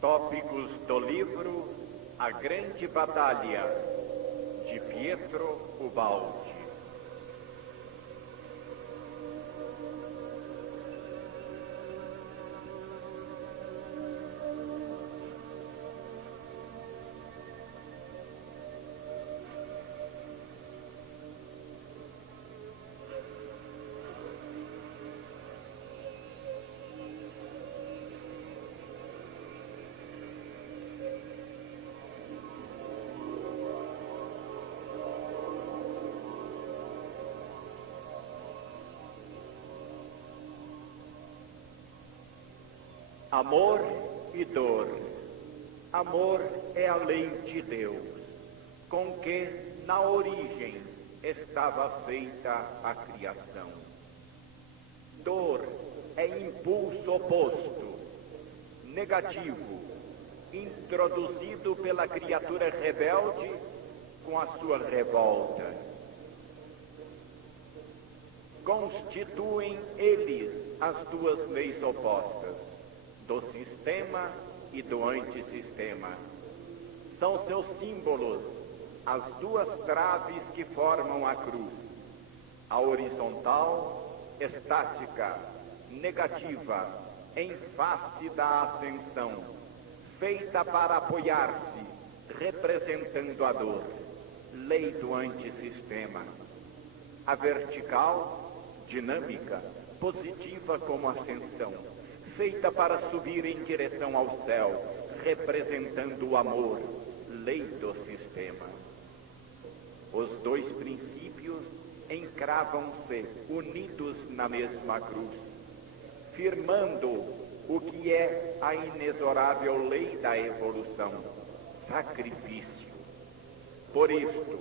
Tópicos do livro A Grande Batalha, de Pietro Ubaldi. Amor e dor. Amor é a lei de Deus, com que na origem estava feita a criação. Dor é impulso oposto, negativo, introduzido pela criatura rebelde com a sua revolta. Constituem eles as duas leis opostas, do sistema e do antissistema. São seus símbolos as duas traves que formam a cruz, a horizontal, estática, negativa, em face da ascensão, feita para apoiar-se, representando a dor, lei do antissistema. A vertical, dinâmica, positiva como ascensão, feita para subir em direção ao céu, representando o amor, lei do sistema. Os dois princípios encravam-se unidos na mesma cruz, firmando o que é a inexorável lei da evolução, sacrifício. Por isto,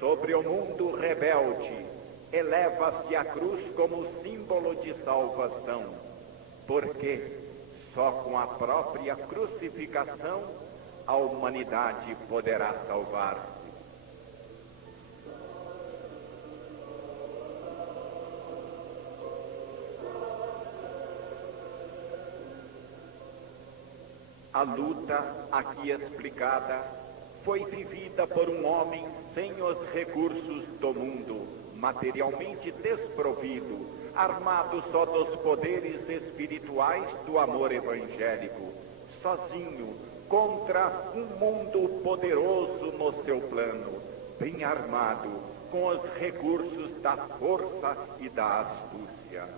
sobre o mundo rebelde, eleva-se a cruz como símbolo de salvação, porque só com a própria crucificação a humanidade poderá salvar-se. A luta aqui explicada foi vivida por um homem sem os recursos do mundo, materialmente desprovido, armado só dos poderes espirituais do amor evangélico, sozinho, contra um mundo poderoso no seu plano, bem armado, com os recursos da força e da astúcia.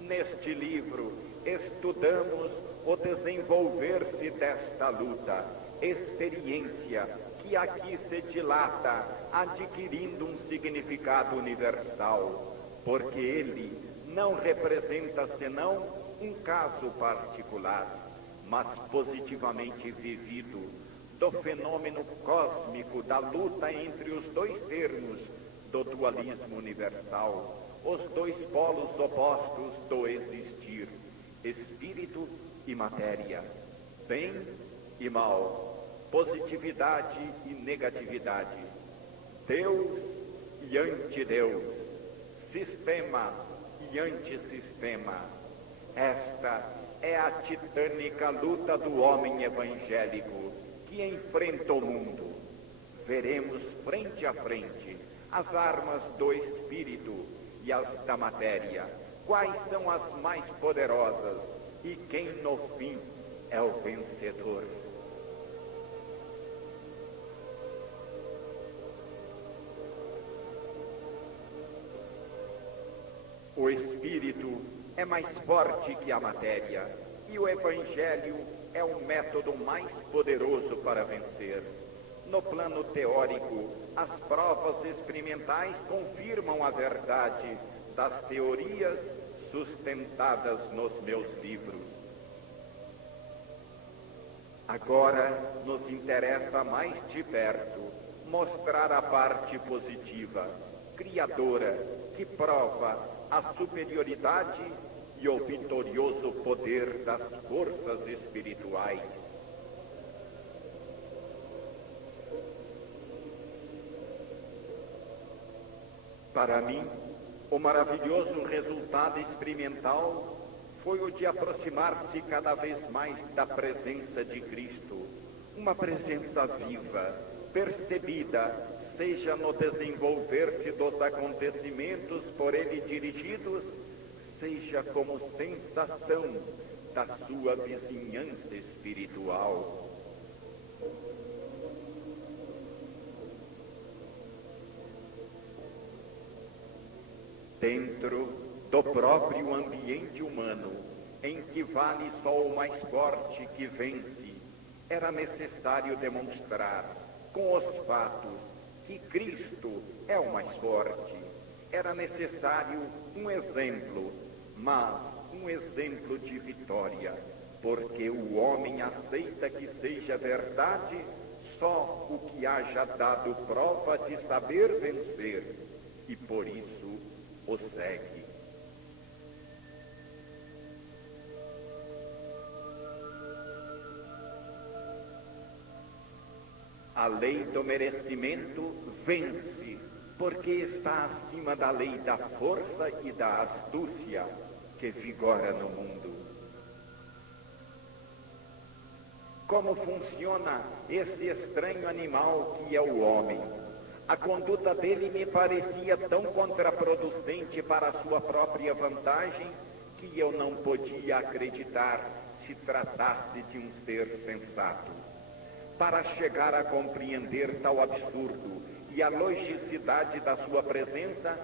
Neste livro, estudamos o desenvolver-se desta luta, experiência que aqui se dilata, adquirindo um significado universal, porque ele não representa senão um caso particular, mas positivamente vivido, do fenômeno cósmico da luta entre os dois termos do dualismo universal, os dois polos opostos do existir, espírito e matéria, bem e mal, positividade e negatividade, Deus e antideus, sistema e antissistema. Esta é a titânica luta do homem evangélico que enfrenta o mundo. Veremos frente a frente as armas do espírito e as da matéria, quais são as mais poderosas e quem no fim é o vencedor. O espírito é mais forte que a matéria, e o evangelho é o método mais poderoso para vencer. No plano teórico, as provas experimentais confirmam a verdade das teorias sustentadas nos meus livros. Agora nos interessa mais de perto mostrar a parte positiva, criadora, que prova a superioridade e o vitorioso poder das forças espirituais. Para mim, o maravilhoso resultado experimental foi o de aproximar-se cada vez mais da presença de Cristo, uma presença viva, percebida, seja no desenvolver-se dos acontecimentos por ele dirigidos, seja como sensação da sua vizinhança espiritual. Dentro do próprio ambiente humano, em que vale só o mais forte que vence, era necessário demonstrar com os fatos que Cristo é o mais forte. Era necessário um exemplo, mas um exemplo de vitória, porque o homem aceita que seja verdade só o que haja dado prova de saber vencer, e por isso o segue. A lei do merecimento vence, porque está acima da lei da força e da astúcia que vigora no mundo. Como funciona esse estranho animal que é o homem? A conduta dele me parecia tão contraproducente para a sua própria vantagem que eu não podia acreditar se tratasse de um ser sensato. Para chegar a compreender tal absurdo e a logicidade da sua presença,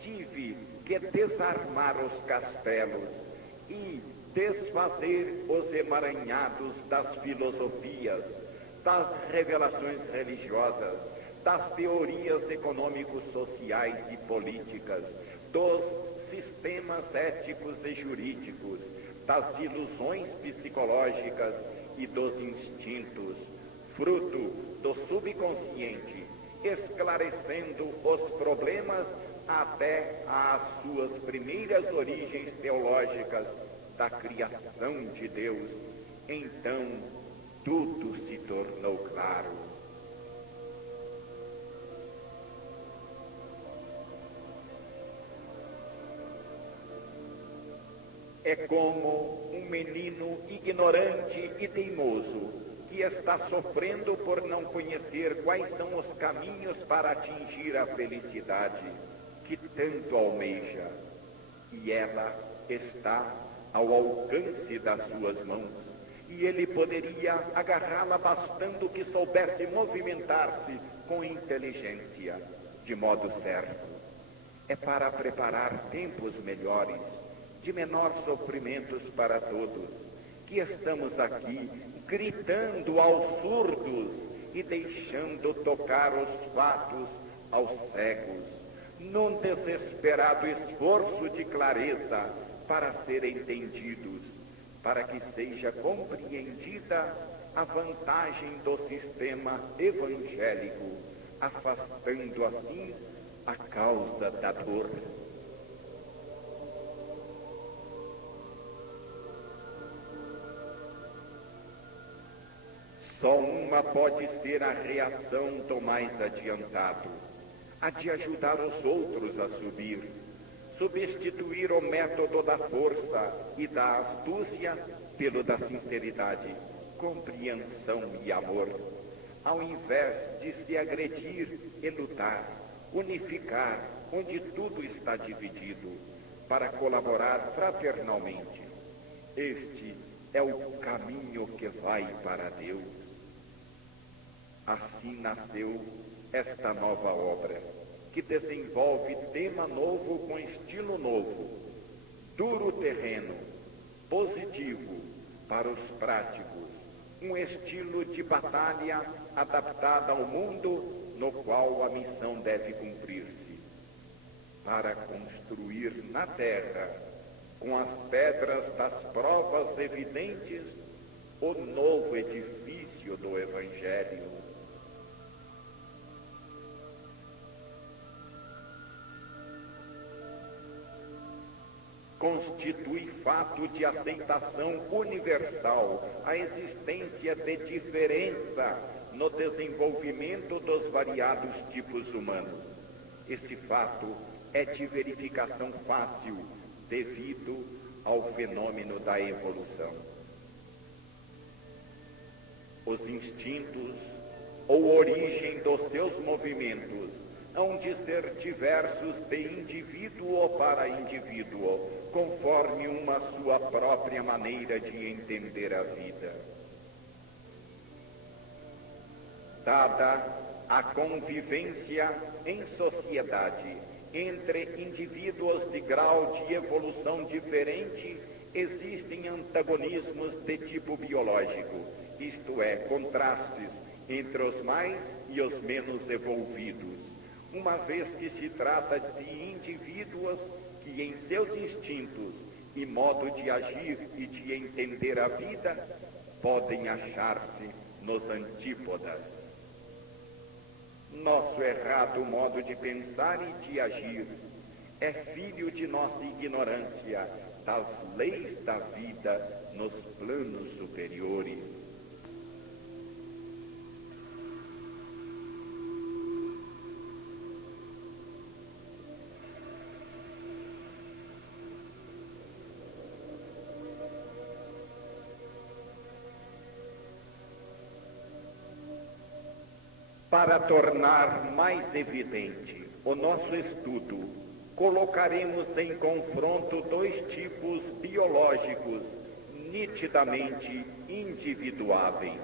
tive que desarmar os castelos e desfazer os emaranhados das filosofias, das revelações religiosas, das teorias econômicos, sociais e políticas, dos sistemas éticos e jurídicos, das ilusões psicológicas e dos instintos, fruto do subconsciente, esclarecendo os problemas até às suas primeiras origens teológicas da criação de Deus. Então, tudo se tornou claro. É como um menino ignorante e teimoso que está sofrendo por não conhecer quais são os caminhos para atingir a felicidade que tanto almeja. E ela está ao alcance das suas mãos, e ele poderia agarrá-la bastando que soubesse movimentar-se com inteligência, de modo certo. É para preparar tempos melhores, de menor sofrimentos para todos, que estamos aqui gritando aos surdos e deixando tocar os fatos aos cegos, num desesperado esforço de clareza para serem entendidos, para que seja compreendida a vantagem do sistema evangélico, afastando assim a causa da dor. Só uma pode ser a reação do mais adiantado, a de ajudar os outros a subir, substituir o método da força e da astúcia pelo da sinceridade, compreensão e amor, ao invés de se agredir e lutar, unificar onde tudo está dividido, para colaborar fraternalmente. Este é o caminho que vai para Deus. Assim nasceu esta nova obra, que desenvolve tema novo com estilo novo, duro terreno, positivo para os práticos, um estilo de batalha adaptado ao mundo no qual a missão deve cumprir-se, para construir na terra, com as pedras das provas evidentes, o novo edifício do Evangelho. Constitui fato de aceitação universal a existência de diferença no desenvolvimento dos variados tipos humanos. Esse fato é de verificação fácil devido ao fenômeno da evolução. Os instintos ou origem dos seus movimentos hão de ser diversos de indivíduo para indivíduo, conforme uma sua própria maneira de entender a vida. Dada a convivência em sociedade entre indivíduos de grau de evolução diferente, existem antagonismos de tipo biológico, isto é, contrastes entre os mais e os menos evolvidos, uma vez que se trata de indivíduos que em seus instintos e modo de agir e de entender a vida podem achar-se nos antípodas. Nosso errado modo de pensar e de agir é filho de nossa ignorância das leis da vida nos planos superiores. Para tornar mais evidente o nosso estudo, colocaremos em confronto dois tipos biológicos nitidamente individuáveis.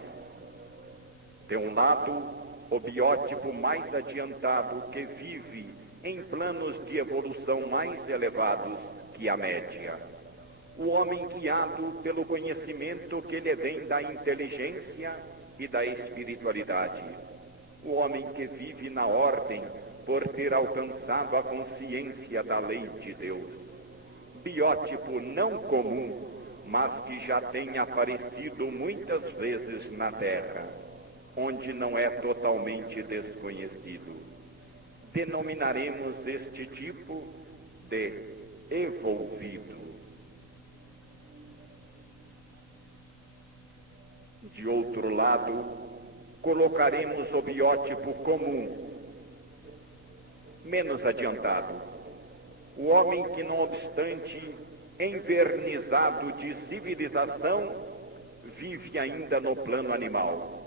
De um lado, o biótipo mais adiantado que vive em planos de evolução mais elevados que a média. O homem guiado pelo conhecimento que lhe vem da inteligência e da espiritualidade. O homem que vive na ordem por ter alcançado a consciência da lei de Deus. Biótipo não comum, mas que já tem aparecido muitas vezes na Terra, onde não é totalmente desconhecido. Denominaremos este tipo de evolvido. De outro lado, colocaremos o biótipo comum, menos adiantado. O homem que, não obstante envernizado de civilização, vive ainda no plano animal,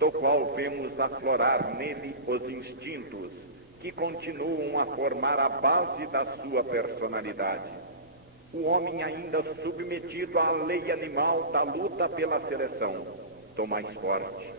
do qual vemos aflorar nele os instintos que continuam a formar a base da sua personalidade. O homem ainda submetido à lei animal da luta pela seleção, do mais forte,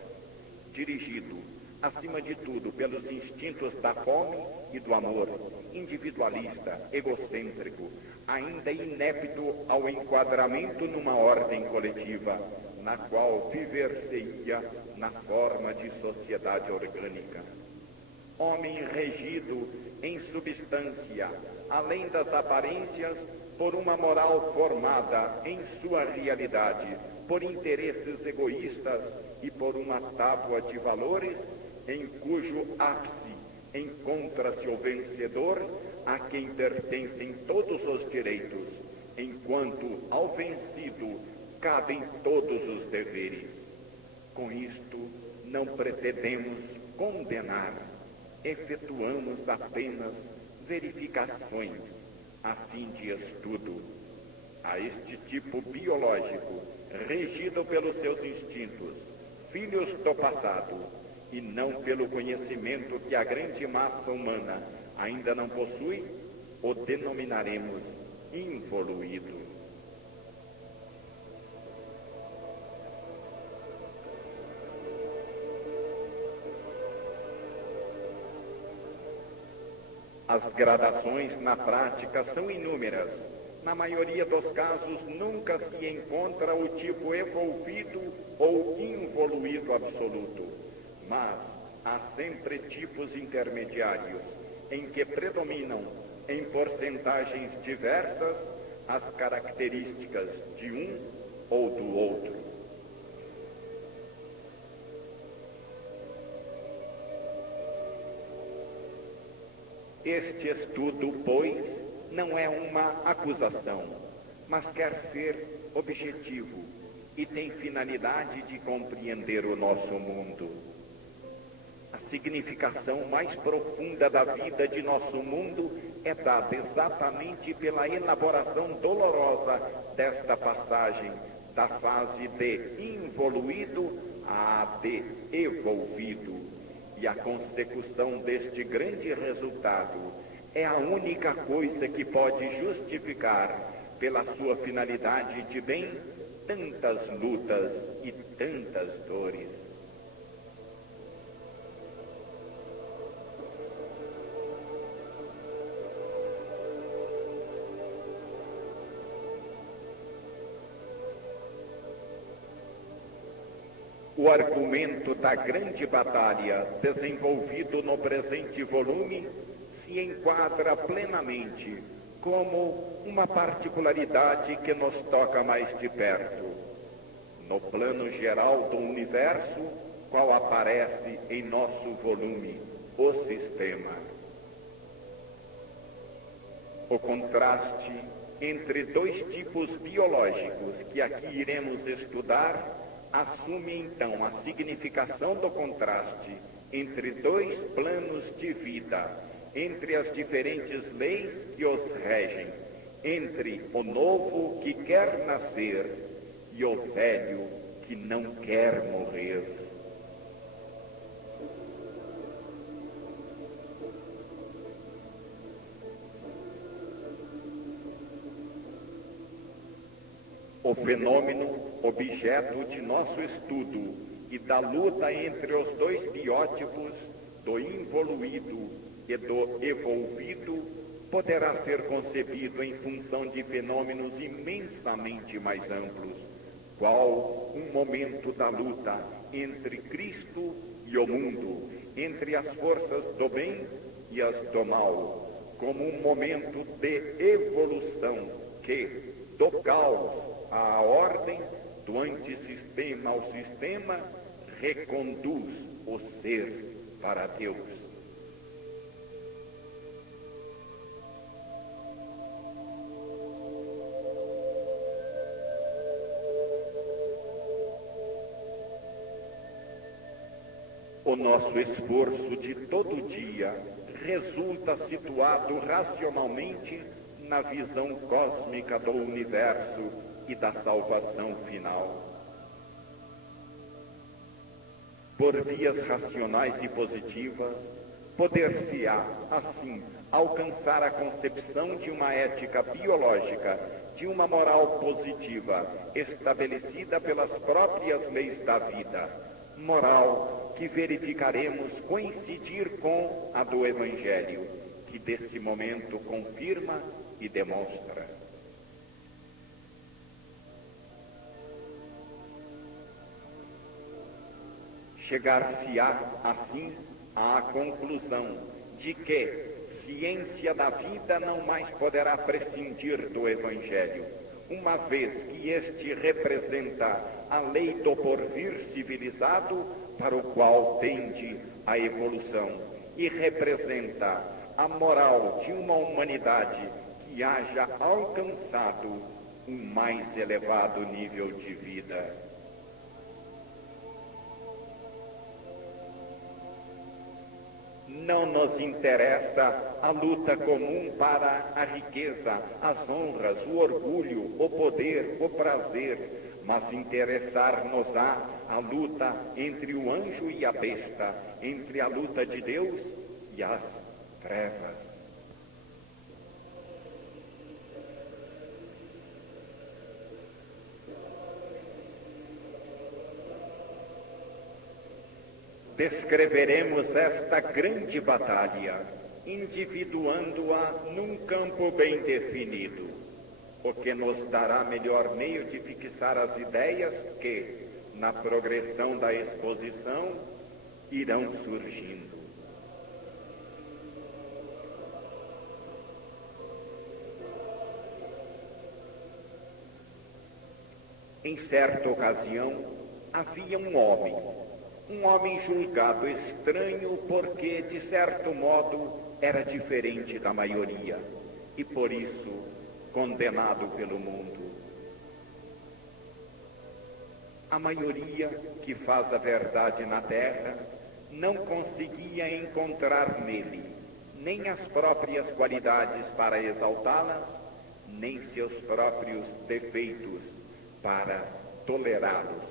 dirigido, acima de tudo, pelos instintos da fome e do amor, individualista, egocêntrico, ainda inepto ao enquadramento numa ordem coletiva, na qual viver-se-ia na forma de sociedade orgânica. Homem regido em substância, além das aparências, por uma moral formada em sua realidade, por interesses egoístas e por uma tábua de valores em cujo ápice encontra-se o vencedor a quem pertencem todos os direitos, enquanto ao vencido cabem todos os deveres. Com isto, não pretendemos condenar, efetuamos apenas verificações a fim de estudo. A este tipo biológico, regido pelos seus instintos, filhos do passado, e não pelo conhecimento que a grande massa humana ainda não possui, o denominaremos involuído. As gradações na prática são inúmeras. Na maioria dos casos, nunca se encontra o tipo evolvido ou involuído absoluto, mas há sempre tipos intermediários, em que predominam, em porcentagens diversas, as características de um ou do outro. Este estudo, pois, não é uma acusação, mas quer ser objetivo e tem finalidade de compreender o nosso mundo. A significação mais profunda da vida de nosso mundo é dada exatamente pela elaboração dolorosa desta passagem da fase de involuído a de evolvido. E a consecução deste grande resultado é a única coisa que pode justificar, pela sua finalidade de bem, tantas lutas e tantas dores. O argumento da grande batalha, desenvolvido no presente volume, se enquadra plenamente como uma particularidade que nos toca mais de perto, no plano geral do universo, qual aparece em nosso volume, o sistema. O contraste entre dois tipos biológicos que aqui iremos estudar assume então a significação do contraste entre dois planos de vida, entre as diferentes leis que os regem, entre o novo que quer nascer e o velho que não quer morrer. O fenômeno, objeto de nosso estudo e da luta entre os dois biótipos, do involuído e do evolvido, poderá ser concebido em função de fenômenos imensamente mais amplos, qual um momento da luta entre Cristo e o mundo, entre as forças do bem e as do mal, como um momento de evolução que, do caos à ordem, do antissistema ao sistema, reconduz o ser para Deus. O nosso esforço de todo dia resulta situado racionalmente na visão cósmica do universo e da salvação final. Por vias racionais e positivas, poder-se-á, assim, alcançar a concepção de uma ética biológica, de uma moral positiva, estabelecida pelas próprias leis da vida, moral que verificaremos coincidir com a do Evangelho, que desse momento confirma e demonstra. Chegar-se-á, assim, à conclusão de que ciência da vida não mais poderá prescindir do Evangelho, uma vez que este representa a lei do porvir civilizado para o qual tende a evolução e representa a moral de uma humanidade que haja alcançado um mais elevado nível de vida. Não nos interessa a luta comum para a riqueza, as honras, o orgulho, o poder, o prazer, mas interessar-nos-á a luta entre o anjo e a besta, entre a luta de Deus e as trevas. Descreveremos esta grande batalha, individuando-a num campo bem definido, o que nos dará melhor meio de fixar as ideias que, na progressão da exposição, irão surgindo. Em certa ocasião, havia um homem julgado estranho porque, de certo modo, era diferente da maioria e, por isso, condenado pelo mundo. A maioria que faz a verdade na terra não conseguia encontrar nele nem as próprias qualidades para exaltá-las, nem seus próprios defeitos para tolerá-los.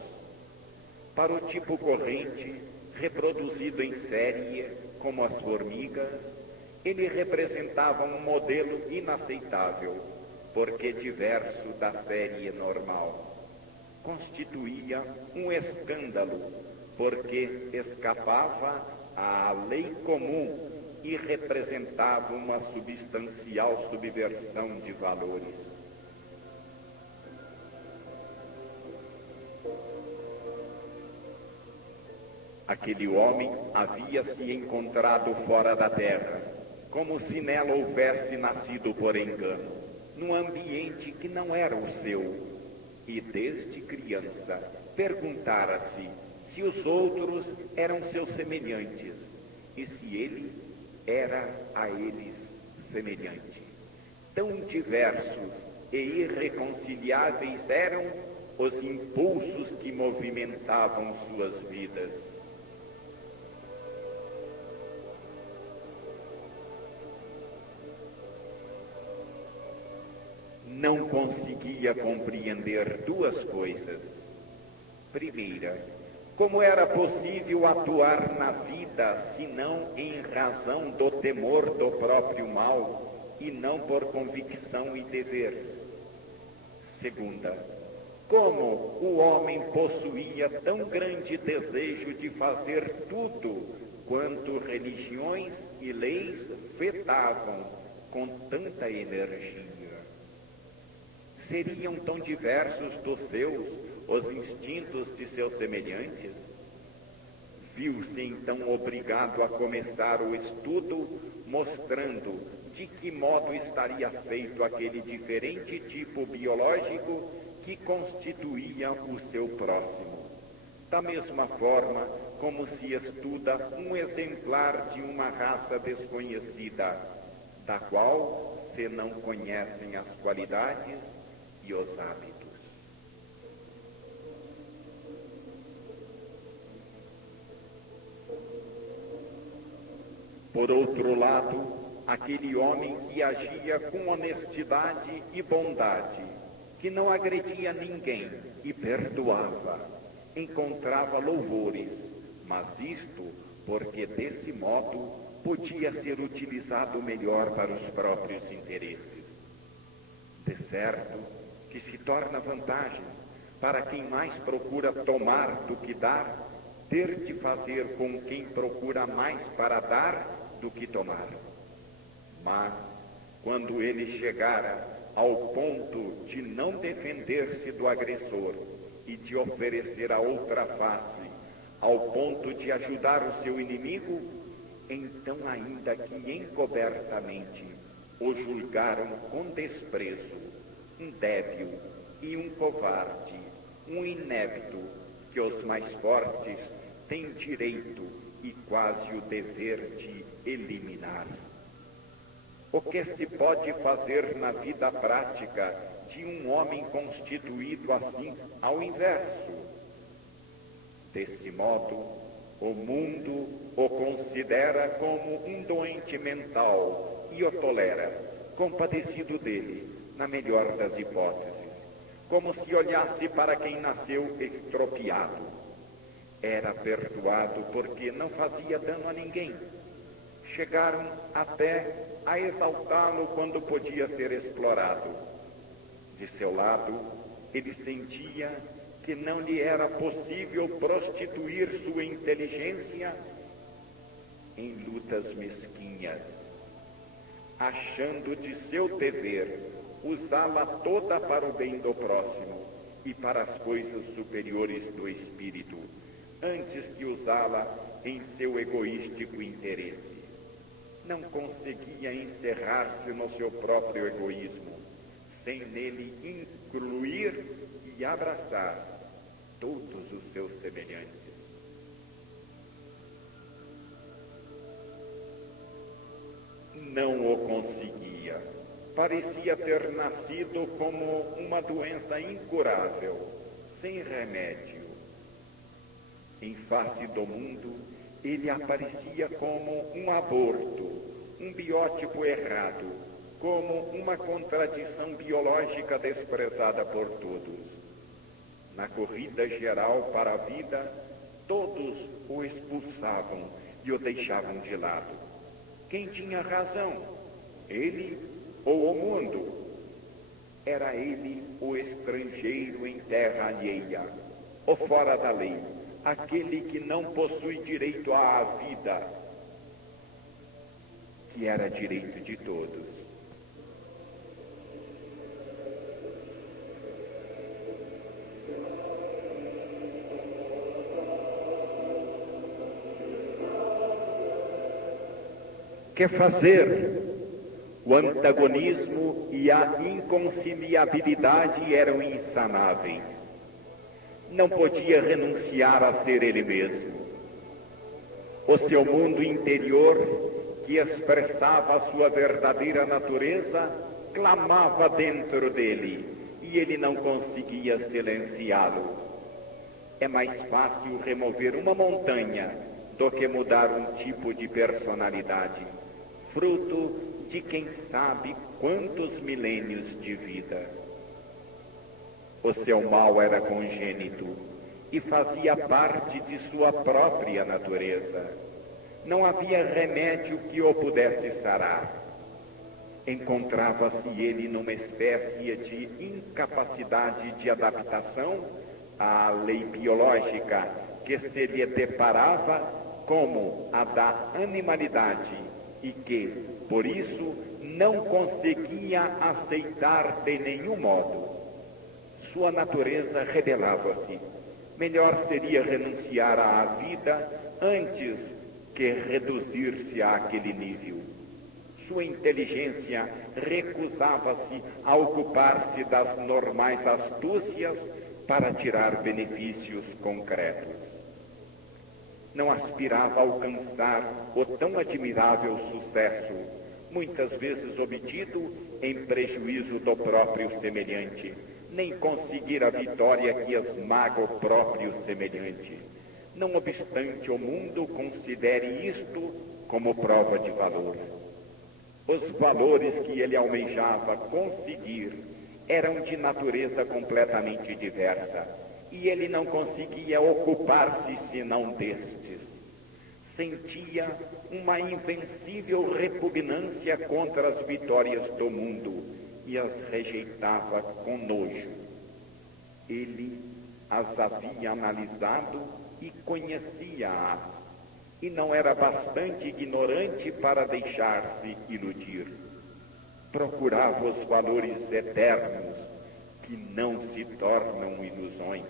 Para o tipo corrente, reproduzido em série, como as formigas, ele representava um modelo inaceitável, porque diverso da série normal. Constituía um escândalo, porque escapava à lei comum e representava uma substancial subversão de valores. Aquele homem havia se encontrado fora da terra, como se nela houvesse nascido por engano, num ambiente que não era o seu, e desde criança perguntara-se se os outros eram seus semelhantes e se ele era a eles semelhante. Tão diversos e irreconciliáveis eram os impulsos que movimentavam suas vidas. Não conseguia compreender duas coisas. Primeira, como era possível atuar na vida, senão em razão do temor do próprio mal, e não por convicção e dever? Segunda, como o homem possuía tão grande desejo de fazer tudo quanto religiões e leis vetavam com tanta energia. Seriam tão diversos dos seus os instintos de seus semelhantes? Viu-se então obrigado a começar o estudo, mostrando de que modo estaria feito aquele diferente tipo biológico que constituía o seu próximo. Da mesma forma como se estuda um exemplar de uma raça desconhecida, da qual se não conhecem as qualidades e os hábitos. Por outro lado, aquele homem que agia com honestidade e bondade, que não agredia ninguém e perdoava, encontrava louvores, mas isto porque desse modo podia ser utilizado melhor para os próprios interesses. De certo que se torna vantagem para quem mais procura tomar do que dar, ter de fazer com quem procura mais para dar do que tomar. Mas, quando ele chegara ao ponto de não defender-se do agressor e de oferecer a outra face, ao ponto de ajudar o seu inimigo, então, ainda que encobertamente, o julgaram com desprezo, um débil e um covarde, um inepto, que os mais fortes têm direito e quase o dever de eliminar. O que se pode fazer na vida prática de um homem constituído assim ao inverso? Desse modo, o mundo o considera como um doente mental e o tolera, compadecido dele, na melhor das hipóteses, como se olhasse para quem nasceu estropiado. Era perdoado porque não fazia dano a ninguém. Chegaram até a exaltá-lo quando podia ser explorado. De seu lado, ele sentia que não lhe era possível prostituir sua inteligência em lutas mesquinhas, achando de seu dever usá-la toda para o bem do próximo e para as coisas superiores do espírito, antes que usá-la em seu egoístico interesse. Não conseguia encerrar-se no seu próprio egoísmo, sem nele incluir e abraçar todos os seus semelhantes. Não o conseguia. Parecia ter nascido como uma doença incurável, sem remédio. Em face do mundo, ele aparecia como um aborto, um biótipo errado, como uma contradição biológica desprezada por todos. Na corrida geral para a vida, todos o expulsavam e o deixavam de lado. Quem tinha razão? Ele ou o mundo? Era ele o estrangeiro em terra alheia, o fora da lei, aquele que não possui direito à vida, que era direito de todos. Que fazer? O antagonismo e a inconciliabilidade eram insanáveis. Não podia renunciar a ser ele mesmo. O seu mundo interior, que expressava a sua verdadeira natureza, clamava dentro dele e ele não conseguia silenciá-lo. É mais fácil remover uma montanha do que mudar um tipo de personalidade, fruto de quem sabe quantos milênios de vida. O seu mal era congênito e fazia parte de sua própria natureza. Não havia remédio que o pudesse sarar. Encontrava-se ele numa espécie de incapacidade de adaptação à lei biológica que se lhe deparava como a da animalidade e que, por isso, não conseguia aceitar de nenhum modo. Sua natureza rebelava-se. Melhor seria renunciar à vida antes que reduzir-se àquele nível. Sua inteligência recusava-se a ocupar-se das normais astúcias para tirar benefícios concretos. Não aspirava a alcançar o tão admirável sucesso, muitas vezes obtido em prejuízo do próprio semelhante, nem conseguir a vitória que esmaga o próprio semelhante. Não obstante o mundo considere isto como prova de valor. Os valores que ele almejava conseguir eram de natureza completamente diversa, e ele não conseguia ocupar-se senão destes. Sentia uma invencível repugnância contra as vitórias do mundo e as rejeitava com nojo. Ele as havia analisado e conhecia-as, e não era bastante ignorante para deixar-se iludir. Procurava os valores eternos que não se tornam ilusões.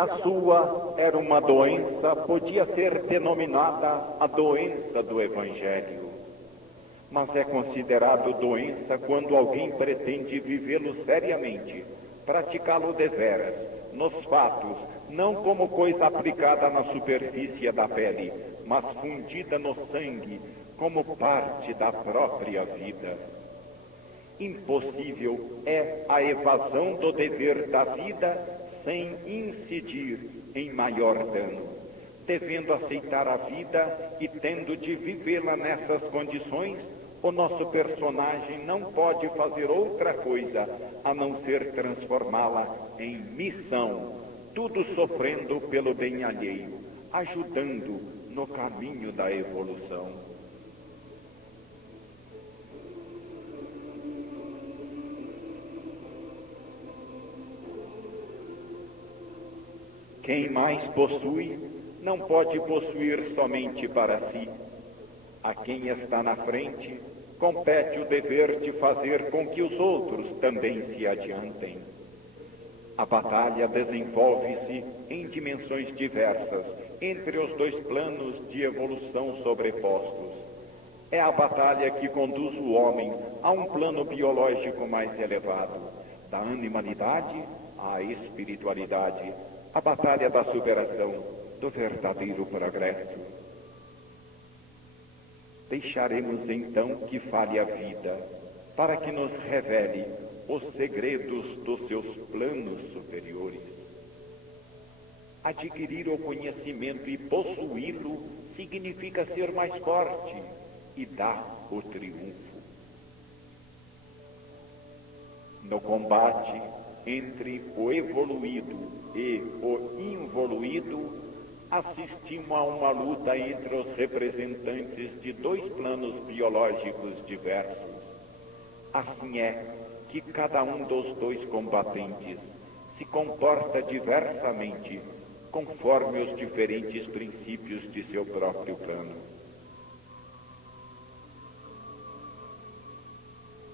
a sua era uma doença, podia ser denominada a doença do Evangelho. Mas é considerado doença quando alguém pretende vivê-lo seriamente, praticá-lo deveras, nos fatos, não como coisa aplicada na superfície da pele, mas fundida no sangue, como parte da própria vida. Impossível é a evasão do dever da vida sem incidir em maior dano. Devendo aceitar a vida e tendo de vivê-la nessas condições, o nosso personagem não pode fazer outra coisa a não ser transformá-la em missão, tudo sofrendo pelo bem alheio, ajudando no caminho da evolução. Quem mais possui, não pode possuir somente para si. A quem está na frente, compete o dever de fazer com que os outros também se adiantem. A batalha desenvolve-se em dimensões diversas, entre os dois planos de evolução sobrepostos. É a batalha que conduz o homem a um plano biológico mais elevado, da animalidade à espiritualidade, a batalha da superação, do verdadeiro progresso. Deixaremos então que fale a vida, para que nos revele os segredos dos seus planos superiores. Adquirir o conhecimento e possuí-lo significa ser mais forte e dar o triunfo. No combate entre o evoluído e o involuído, assistimos a uma luta entre os representantes de dois planos biológicos diversos. Assim é que cada um dos dois combatentes se comporta diversamente, conforme os diferentes princípios de seu próprio plano.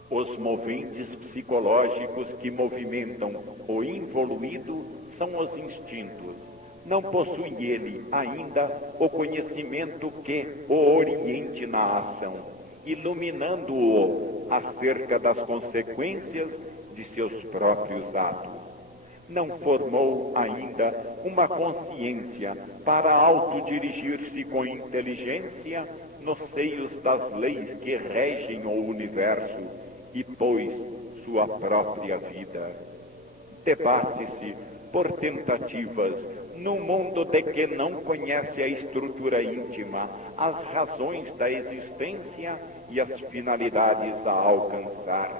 Os moventes psicológicos que movimentam o involuído são os instintos. Não possui ele ainda o conhecimento que o oriente na ação, iluminando-o acerca das consequências de seus próprios atos. Não formou ainda uma consciência para autodirigir-se com inteligência nos seios das leis que regem o universo e pôs sua própria vida. Debate-se por tentativas num mundo de que não conhece a estrutura íntima, as razões da existência e as finalidades a alcançar.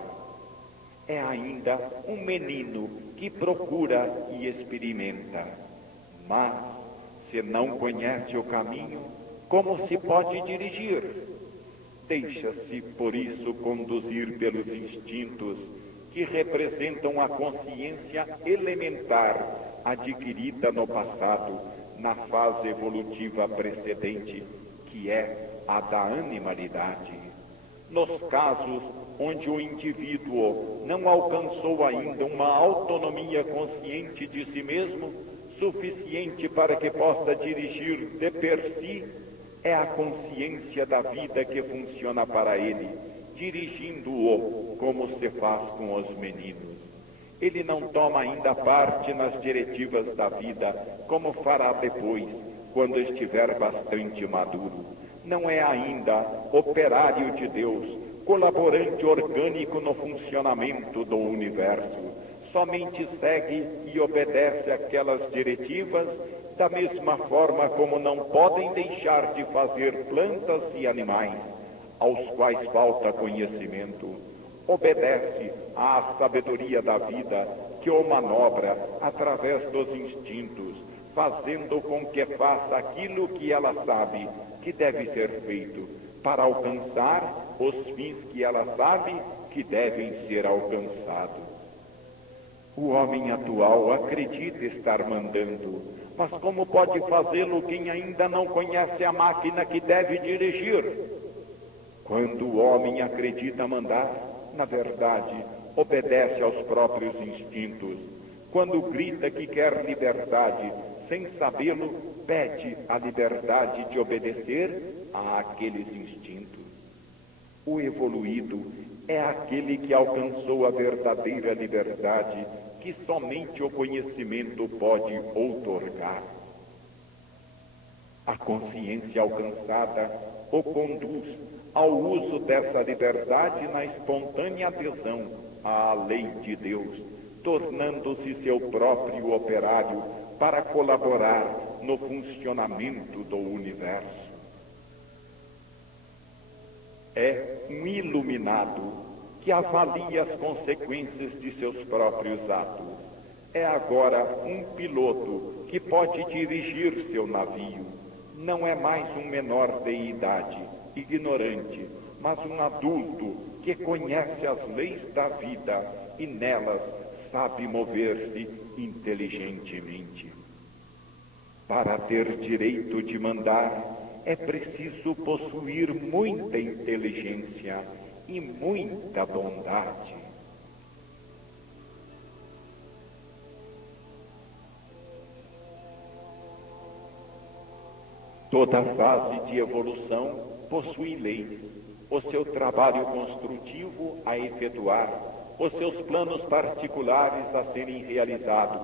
É ainda um menino que procura e experimenta, mas se não conhece o caminho, como se pode dirigir? Deixa-se, por isso, conduzir pelos instintos que representam a consciência elementar adquirida no passado, na fase evolutiva precedente, que é a da animalidade. Nos casos onde o indivíduo não alcançou ainda uma autonomia consciente de si mesmo, suficiente para que possa dirigir de per si, é a consciência da vida que funciona para ele, dirigindo-o como se faz com os meninos. Ele não toma ainda parte nas diretivas da vida, como fará depois, quando estiver bastante maduro. Não é ainda operário de Deus, colaborante orgânico no funcionamento do universo. Somente segue e obedece aquelas diretivas, da mesma forma como não podem deixar de fazer plantas e animais, aos quais falta conhecimento. Obedece à sabedoria da vida, que o manobra através dos instintos, fazendo com que faça aquilo que ela sabe que deve ser feito, para alcançar os fins que ela sabe que devem ser alcançados. O homem atual acredita estar mandando, mas como pode fazê-lo quem ainda não conhece a máquina que deve dirigir? Quando o homem acredita mandar, na verdade, obedece aos próprios instintos. quando grita que quer liberdade, sem sabê-lo, pede a liberdade de obedecer àqueles instintos. O evoluído é aquele que alcançou a verdadeira liberdade que somente o conhecimento pode outorgar. A consciência alcançada o conduz ao uso dessa liberdade na espontânea adesão à lei de Deus, tornando-se seu próprio operário para colaborar no funcionamento do universo. É um iluminado que avalia as consequências de seus próprios atos. É agora um piloto que pode dirigir seu navio. Não é mais um menor de idade, ignorante, mas um adulto que conhece as leis da vida e nelas sabe mover-se inteligentemente. Para ter direito de mandar, é preciso possuir muita inteligência e muita bondade. Toda fase de evolução possui leis, o seu trabalho construtivo a efetuar, os seus planos particulares a serem realizados,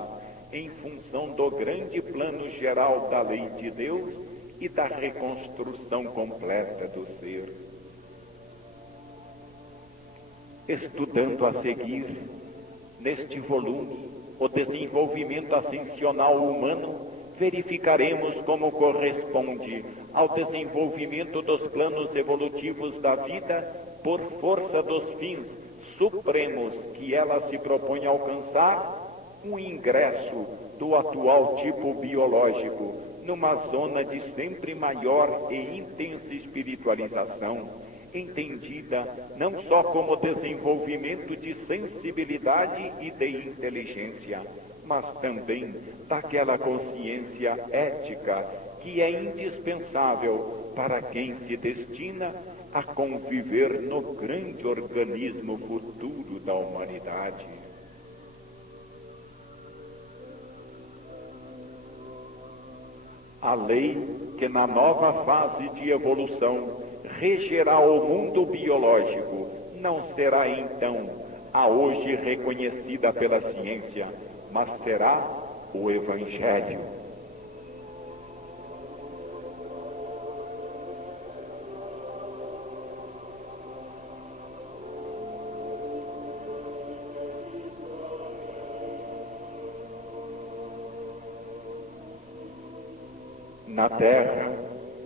em função do grande plano geral da lei de Deus e da reconstrução completa do ser. Estudando a seguir, neste volume, o desenvolvimento ascensional humano, verificaremos como corresponde ao desenvolvimento dos planos evolutivos da vida por força dos fins supremos que ela se propõe a alcançar, um ingresso do atual tipo biológico numa zona de sempre maior e intensa espiritualização, entendida não só como desenvolvimento de sensibilidade e de inteligência, mas também daquela consciência ética que é indispensável para quem se destina a conviver no grande organismo futuro da humanidade. A lei que na nova fase de evolução regerá o mundo biológico não será então a hoje reconhecida pela ciência, mas será o Evangelho. Na Terra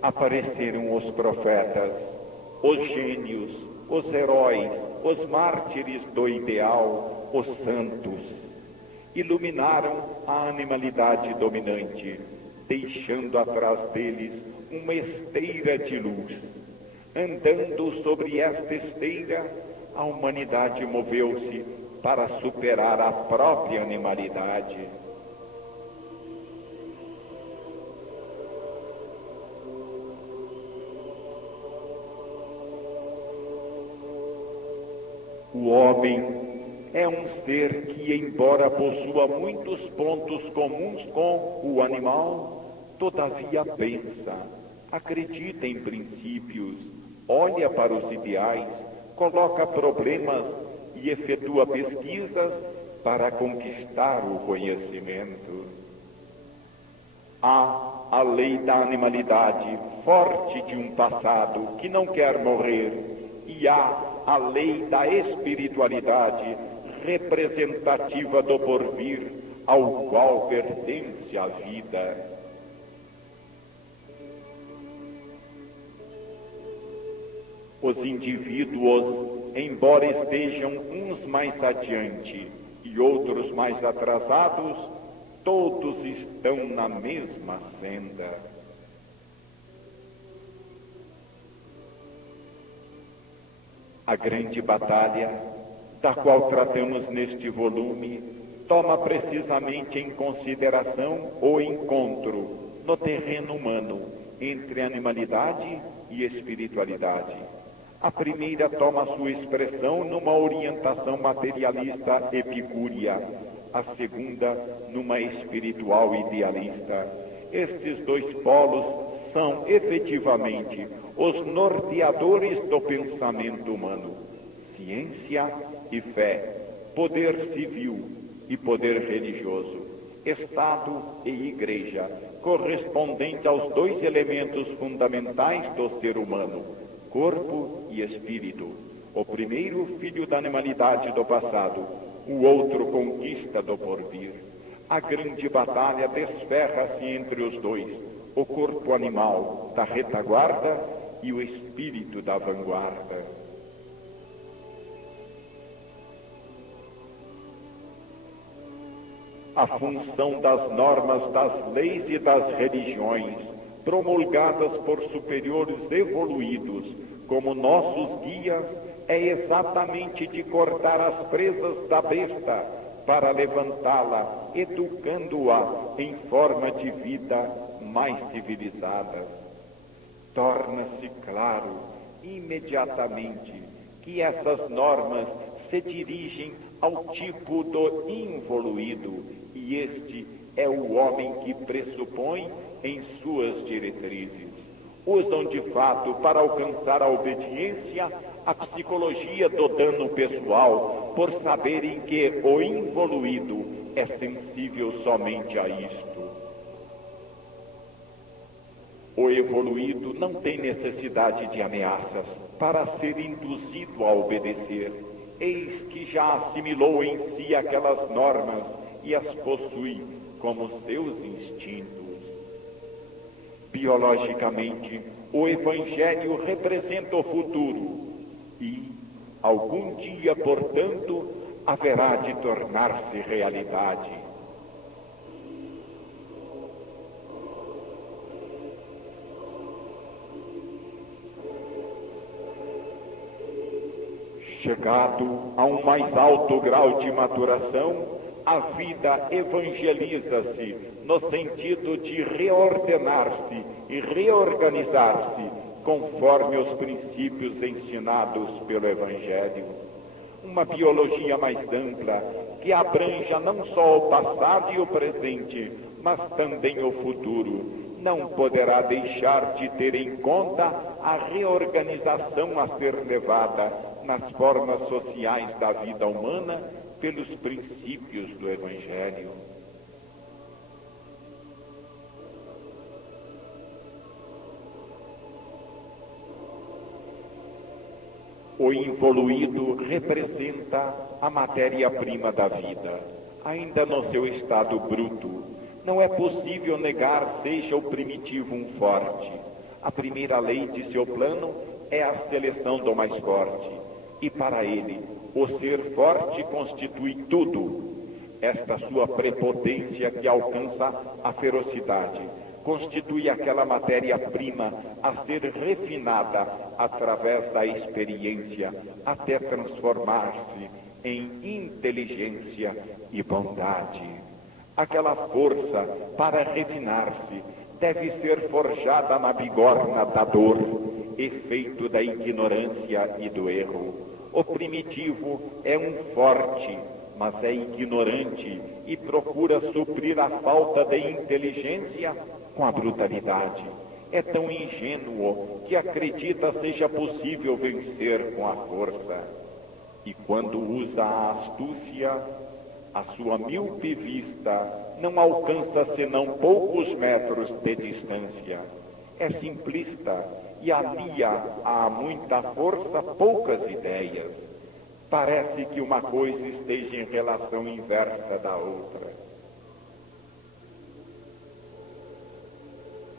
apareceram os profetas, os gênios, os heróis, os mártires do ideal, os santos. Iluminaram a animalidade dominante, deixando atrás deles uma esteira de luz. Andando sobre esta esteira, a humanidade moveu-se para superar a própria animalidade. O homem é um ser que, embora possua muitos pontos comuns com o animal, todavia pensa, acredita em princípios, olha para os ideais, coloca problemas e efetua pesquisas para conquistar o conhecimento. Há a lei da animalidade, forte de um passado que não quer morrer, e há a lei da espiritualidade, representativa do porvir, ao qual pertence a vida. Os indivíduos, embora estejam uns mais adiante e outros mais atrasados, todos estão na mesma senda. A grande batalha, da qual tratamos neste volume, toma precisamente em consideração o encontro no terreno humano entre animalidade e espiritualidade. A primeira toma sua expressão numa orientação materialista epicúrea, a segunda numa espiritual idealista. Estes dois polos são efetivamente os norteadores do pensamento humano: ciência e fé, poder civil e poder religioso, Estado e Igreja, correspondente aos dois elementos fundamentais do ser humano, corpo e espírito. O primeiro, filho da animalidade do passado, o outro, conquista do porvir. A grande batalha desferra-se entre os dois, o corpo animal da retaguarda e o espírito da vanguarda. A função das normas, das leis e das religiões, promulgadas por superiores evoluídos como nossos guias, é exatamente de cortar as presas da besta para levantá-la, educando-a em forma de vida mais civilizada. Torna-se claro imediatamente que essas normas se dirigem ao tipo do involuído, e este é o homem que pressupõe em suas diretrizes. Usam de fato para alcançar a obediência a psicologia do dano pessoal, por saberem que o involuído é sensível somente a isto. O evoluído não tem necessidade de ameaças para ser induzido a obedecer. Eis que já assimilou em si aquelas normas e as possui como seus instintos. Biologicamente, o Evangelho representa o futuro e, algum dia, portanto, haverá de tornar-se realidade. Chegado a um mais alto grau de maturação, a vida evangeliza-se no sentido de reordenar-se e reorganizar-se conforme os princípios ensinados pelo Evangelho. Uma biologia mais ampla que abranja não só o passado e o presente, mas também o futuro, não poderá deixar de ter em conta a reorganização a ser levada nas formas sociais da vida humana pelos princípios do Evangelho. O involuído representa a matéria-prima da vida, ainda no seu estado bruto. Não é possível negar, seja o primitivo um forte. A primeira lei de seu plano é a seleção do mais forte, e para ele, o ser forte constitui tudo. Esta sua prepotência que alcança a ferocidade constitui aquela matéria-prima a ser refinada através da experiência até transformar-se em inteligência e bondade. Aquela força para refinar-se deve ser forjada na bigorna da dor, efeito da ignorância e do erro. O primitivo é um forte, mas é ignorante e procura suprir a falta de inteligência com a brutalidade. É tão ingênuo que acredita seja possível vencer com a força. E quando usa a astúcia, a sua míope vista não alcança senão poucos metros de distância. É simplista e alia a muita força poucas ideias. Parece que uma coisa esteja em relação inversa da outra.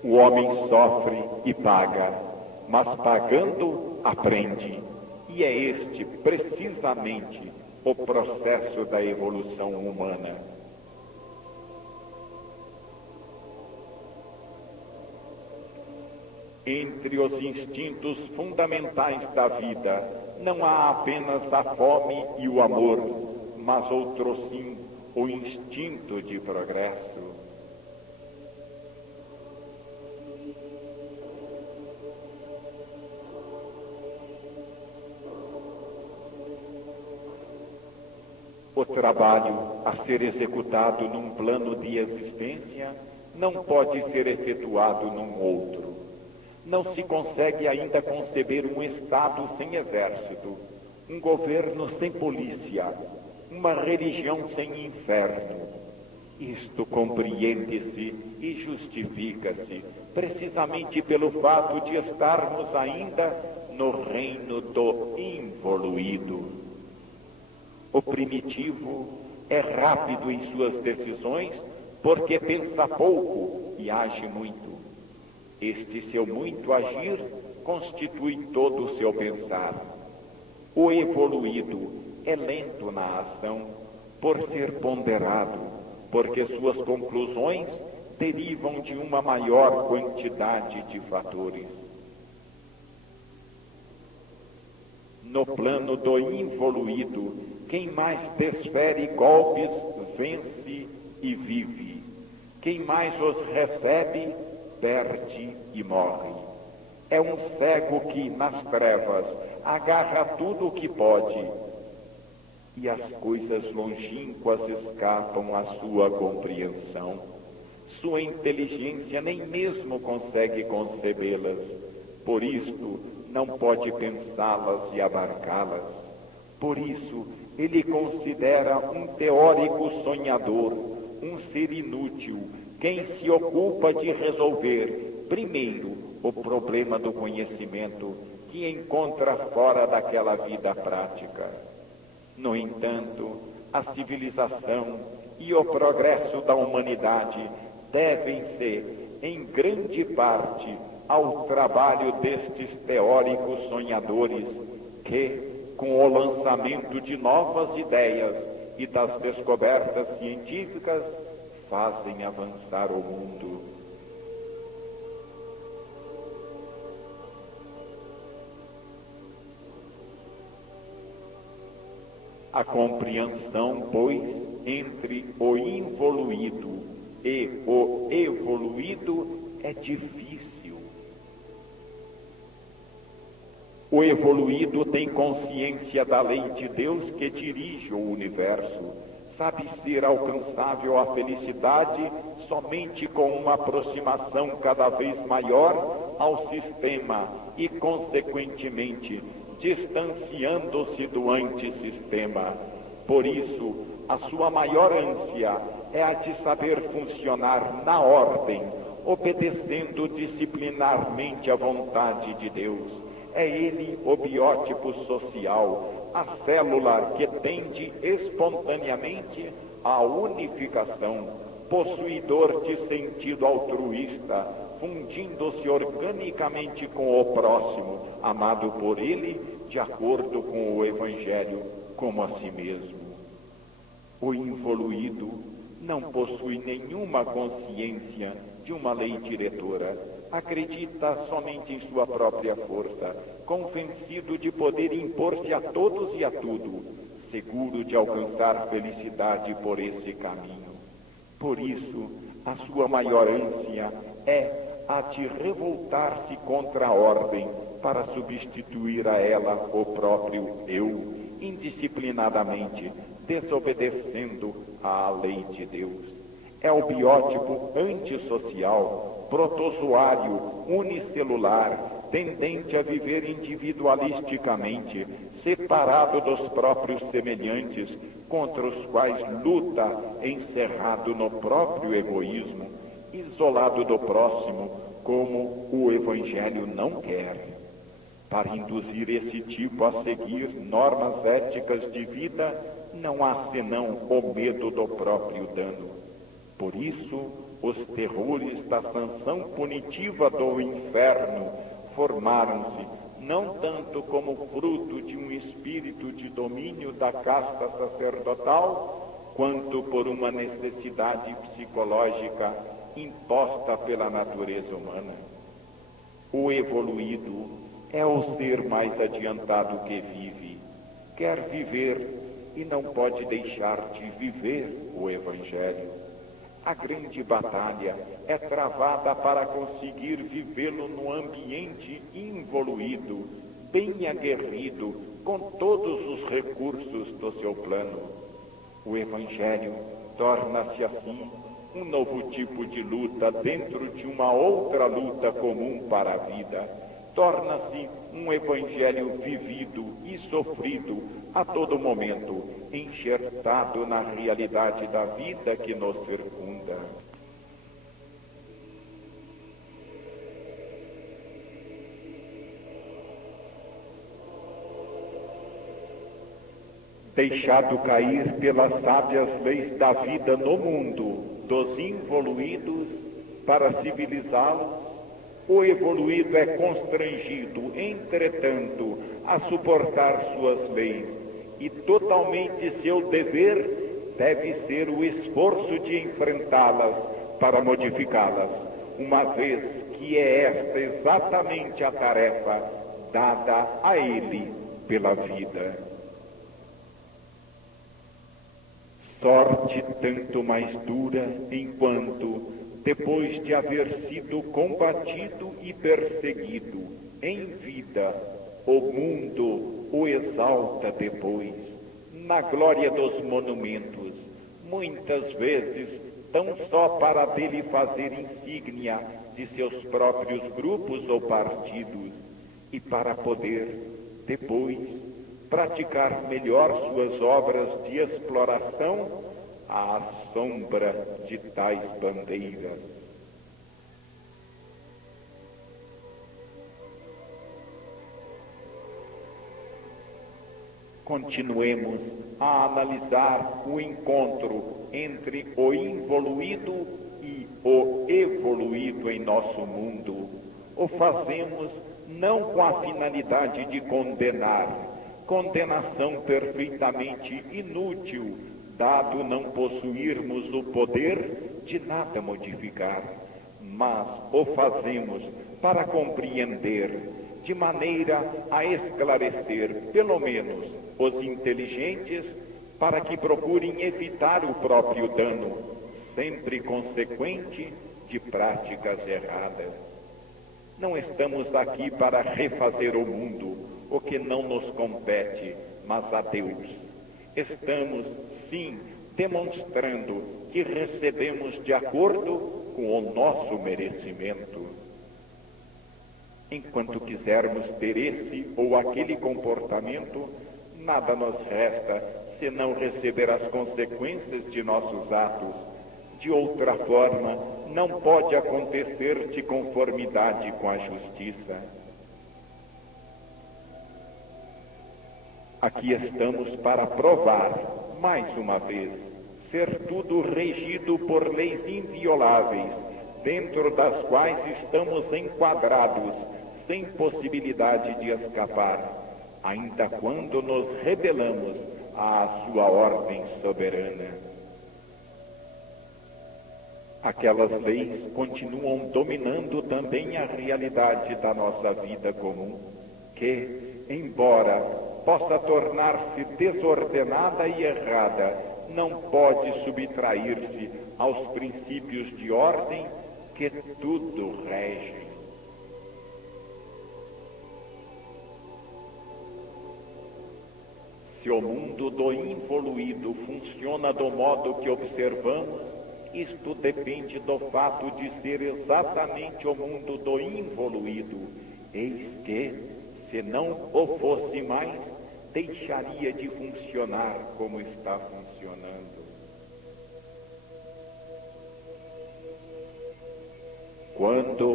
O homem sofre e paga, mas pagando aprende. E é este, precisamente, o processo da evolução humana. Entre os instintos fundamentais da vida, não há apenas a fome e o amor, mas outro sim, o instinto de progresso. O trabalho a ser executado num plano de existência não pode ser efetuado num outro. Não se consegue ainda conceber um Estado sem exército, um governo sem polícia, uma religião sem inferno. Isto compreende-se e justifica-se precisamente pelo fato de estarmos ainda no reino do involuído. O primitivo é rápido em suas decisões porque pensa pouco e age muito. Este seu muito agir constitui todo o seu pensar. O evoluído é lento na ação por ser ponderado, porque suas conclusões derivam de uma maior quantidade de fatores. No plano do involuído, quem mais desfere golpes vence e vive. Quem mais os recebe, perde e morre. É um cego que, nas trevas, agarra tudo o que pode, e as coisas longínquas escapam à sua compreensão. Sua inteligência nem mesmo consegue concebê-las, por isto não pode pensá-las e abarcá-las. Por isso, ele considera um teórico sonhador, um ser inútil, quem se ocupa de resolver, primeiro, o problema do conhecimento que encontra fora daquela vida prática. No entanto, a civilização e o progresso da humanidade devem-se, em grande parte, ao trabalho destes teóricos sonhadores que, com o lançamento de novas ideias e das descobertas científicas, fazem avançar o mundo. A compreensão, pois, entre o involuído e o evoluído é difícil. O evoluído tem consciência da lei de Deus que dirige o universo. Sabe ser alcançável a felicidade somente com uma aproximação cada vez maior ao sistema e, consequentemente, distanciando-se do antissistema. Por isso, a sua maior ânsia é a de saber funcionar na ordem, obedecendo disciplinarmente à vontade de Deus. É ele o biótipo social, a célula que tende espontaneamente à unificação, possuidor de sentido altruísta, fundindo-se organicamente com o próximo, amado por ele, de acordo com o Evangelho, como a si mesmo. O involuído não possui nenhuma consciência de uma lei diretora, acredita somente em sua própria força, convencido de poder impor-se a todos e a tudo, seguro de alcançar felicidade por esse caminho. Por isso, a sua maior ânsia é a de revoltar-se contra a ordem para substituir a ela o próprio eu, indisciplinadamente, desobedecendo à lei de Deus. É o biótipo antissocial, protozoário, unicelular, tendente a viver individualisticamente, separado dos próprios semelhantes, contra os quais luta encerrado no próprio egoísmo, isolado do próximo, como o Evangelho não quer. Para induzir esse tipo a seguir normas éticas de vida, não há senão o medo do próprio dano. Por isso, os terrores da sanção punitiva do inferno formaram-se não tanto como fruto de um espírito de domínio da casta sacerdotal, quanto por uma necessidade psicológica imposta pela natureza humana. O evoluído é o ser mais adiantado que vive, quer viver e não pode deixar de viver o Evangelho. A grande batalha é travada para conseguir vivê-lo no ambiente involuído, bem aguerrido, com todos os recursos do seu plano. O Evangelho torna-se assim um novo tipo de luta dentro de uma outra luta comum para a vida. Torna-se um Evangelho vivido e sofrido a todo momento, enxertado na realidade da vida que nos circunda. Deixado cair pelas sábias leis da vida no mundo, dos involuídos para civilizá-los, o evoluído é constrangido, entretanto, a suportar suas leis, e totalmente seu dever deve ser o esforço de enfrentá-las para modificá-las, uma vez que é esta exatamente a tarefa dada a ele pela vida. Sorte tanto mais dura enquanto, depois de haver sido combatido e perseguido em vida, o mundo o exalta depois, na glória dos monumentos, muitas vezes tão só para dele fazer insígnia de seus próprios grupos ou partidos, e para poder, depois, praticar melhor suas obras de exploração à sombra de tais bandeiras. Continuemos a analisar o encontro entre o involuído e o evoluído em nosso mundo. O fazemos não com a finalidade de condenar, condenação perfeitamente inútil, dado não possuirmos o poder de nada modificar, mas o fazemos para compreender, de maneira a esclarecer, pelo menos, os inteligentes, para que procurem evitar o próprio dano, sempre consequente de práticas erradas. Não estamos aqui para refazer o mundo, o que não nos compete, mas a Deus. Estamos, sim, demonstrando que recebemos de acordo com o nosso merecimento. Enquanto quisermos ter esse ou aquele comportamento, nada nos resta senão receber as consequências de nossos atos. De outra forma, não pode acontecer de conformidade com a justiça. Aqui estamos para provar, mais uma vez, ser tudo regido por leis invioláveis, dentro das quais estamos enquadrados, sem possibilidade de escapar, ainda quando nos rebelamos à sua ordem soberana. Aquelas leis continuam dominando também a realidade da nossa vida comum, que, embora possa tornar-se desordenada e errada, não pode subtrair-se aos princípios de ordem que tudo regem. Se o mundo do involuído funciona do modo que observamos, isto depende do fato de ser exatamente o mundo do involuído. Eis que, se não o fosse mais, deixaria de funcionar como está funcionando. Quando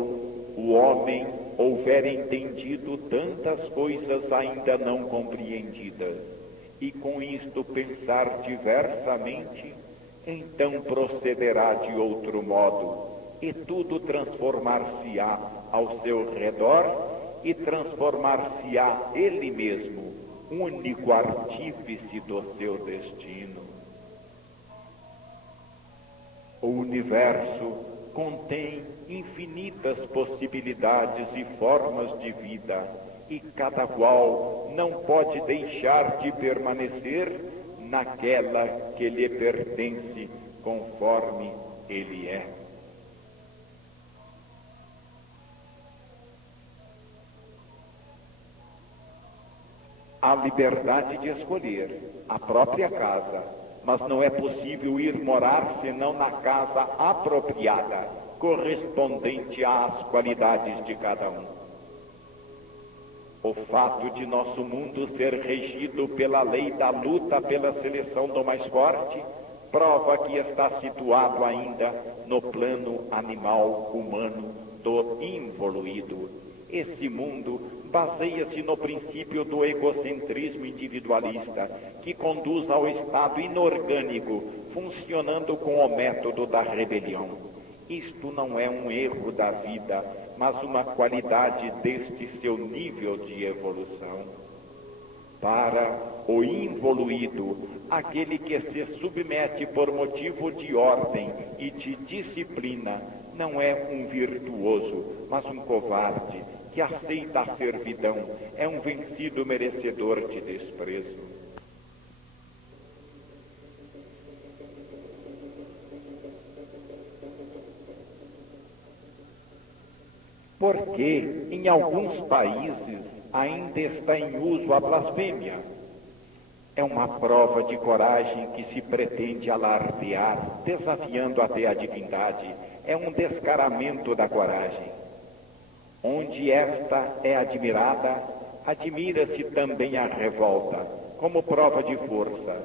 o homem houver entendido tantas coisas ainda não compreendidas, e com isto pensar diversamente, então procederá de outro modo, e tudo transformar-se-á ao seu redor, e transformar-se-á ele mesmo, único artífice do seu destino. O universo contém infinitas possibilidades e formas de vida, e cada qual não pode deixar de permanecer naquela que lhe pertence, conforme ele é. A liberdade de escolher a própria casa, mas não é possível ir morar senão na casa apropriada, correspondente às qualidades de cada um. O fato de nosso mundo ser regido pela lei da luta pela seleção do mais forte prova que está situado ainda no plano animal humano do involuído. Esse mundo baseia-se no princípio do egocentrismo individualista, que conduz ao estado inorgânico, funcionando com o método da rebelião. Isto não é um erro da vida, mas uma qualidade deste seu nível de evolução. Para o involuído, aquele que se submete por motivo de ordem e de disciplina, não é um virtuoso, mas um covarde, que aceita a servidão, é um vencido merecedor de desprezo. Porque em alguns países ainda está em uso a blasfêmia. É uma prova de coragem que se pretende alardear, desafiando até a divindade. É um descaramento da coragem. Onde esta é admirada, admira-se também a revolta, como prova de força.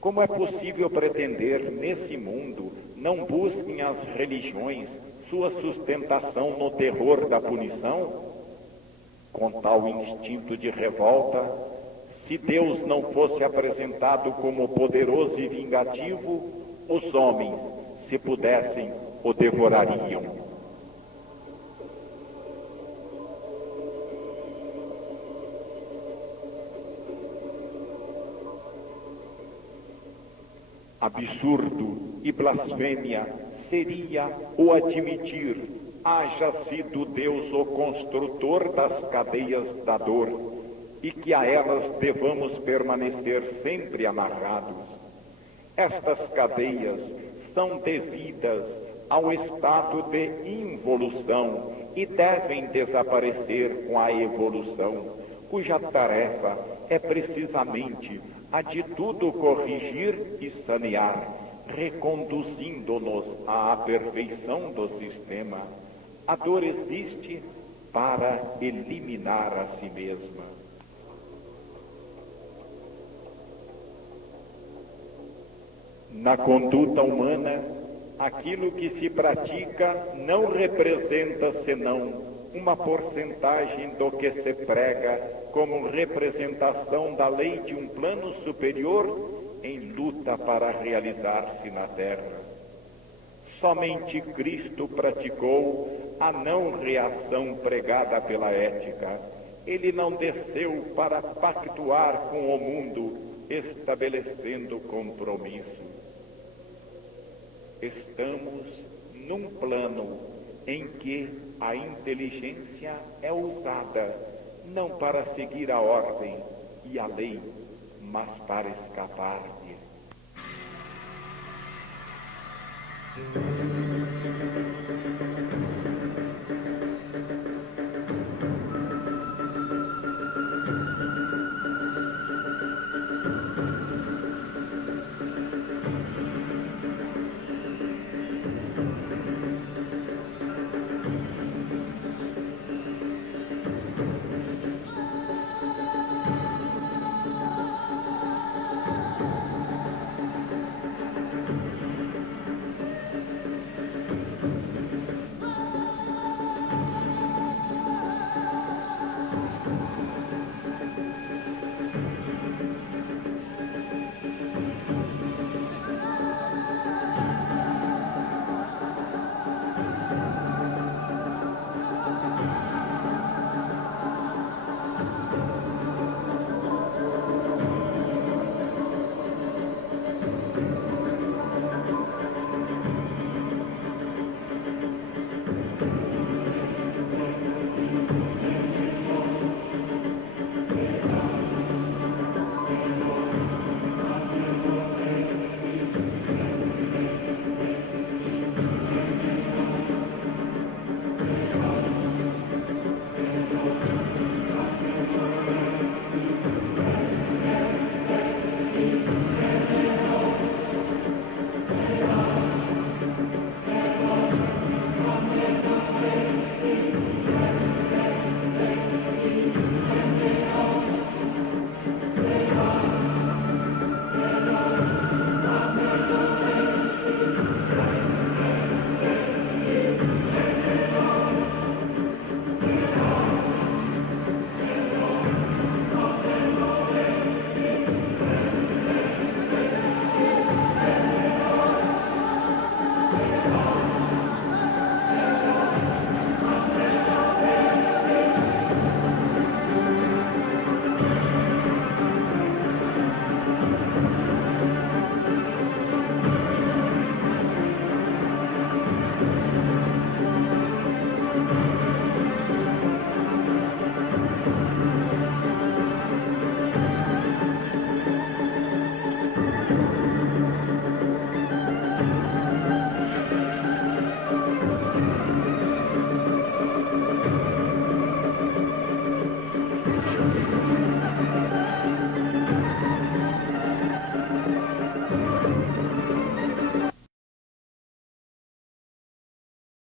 Como é possível pretender, nesse mundo, não busquem as religiões sua sustentação no terror da punição? Com tal instinto de revolta, se Deus não fosse apresentado como poderoso e vingativo, os homens, se pudessem, o devorariam. Absurdo e blasfêmia seria o admitir, haja sido Deus o construtor das cadeias da dor, e que a elas devamos permanecer sempre amarrados. Estas cadeias são devidas ao estado de involução e devem desaparecer com a evolução, cuja tarefa é precisamente a de tudo corrigir e sanear, reconduzindo-nos à perfeição do sistema. A dor existe para eliminar a si mesma. Na conduta humana, aquilo que se pratica não representa senão uma porcentagem do que se prega como representação da lei de um plano superior em luta para realizar-se na terra. Somente Cristo praticou a não reação pregada pela ética. Ele não desceu para pactuar com o mundo, estabelecendo compromisso. Estamos num plano em que a inteligência é usada não para seguir a ordem e a lei, mas para escapar-lhe. Senhor.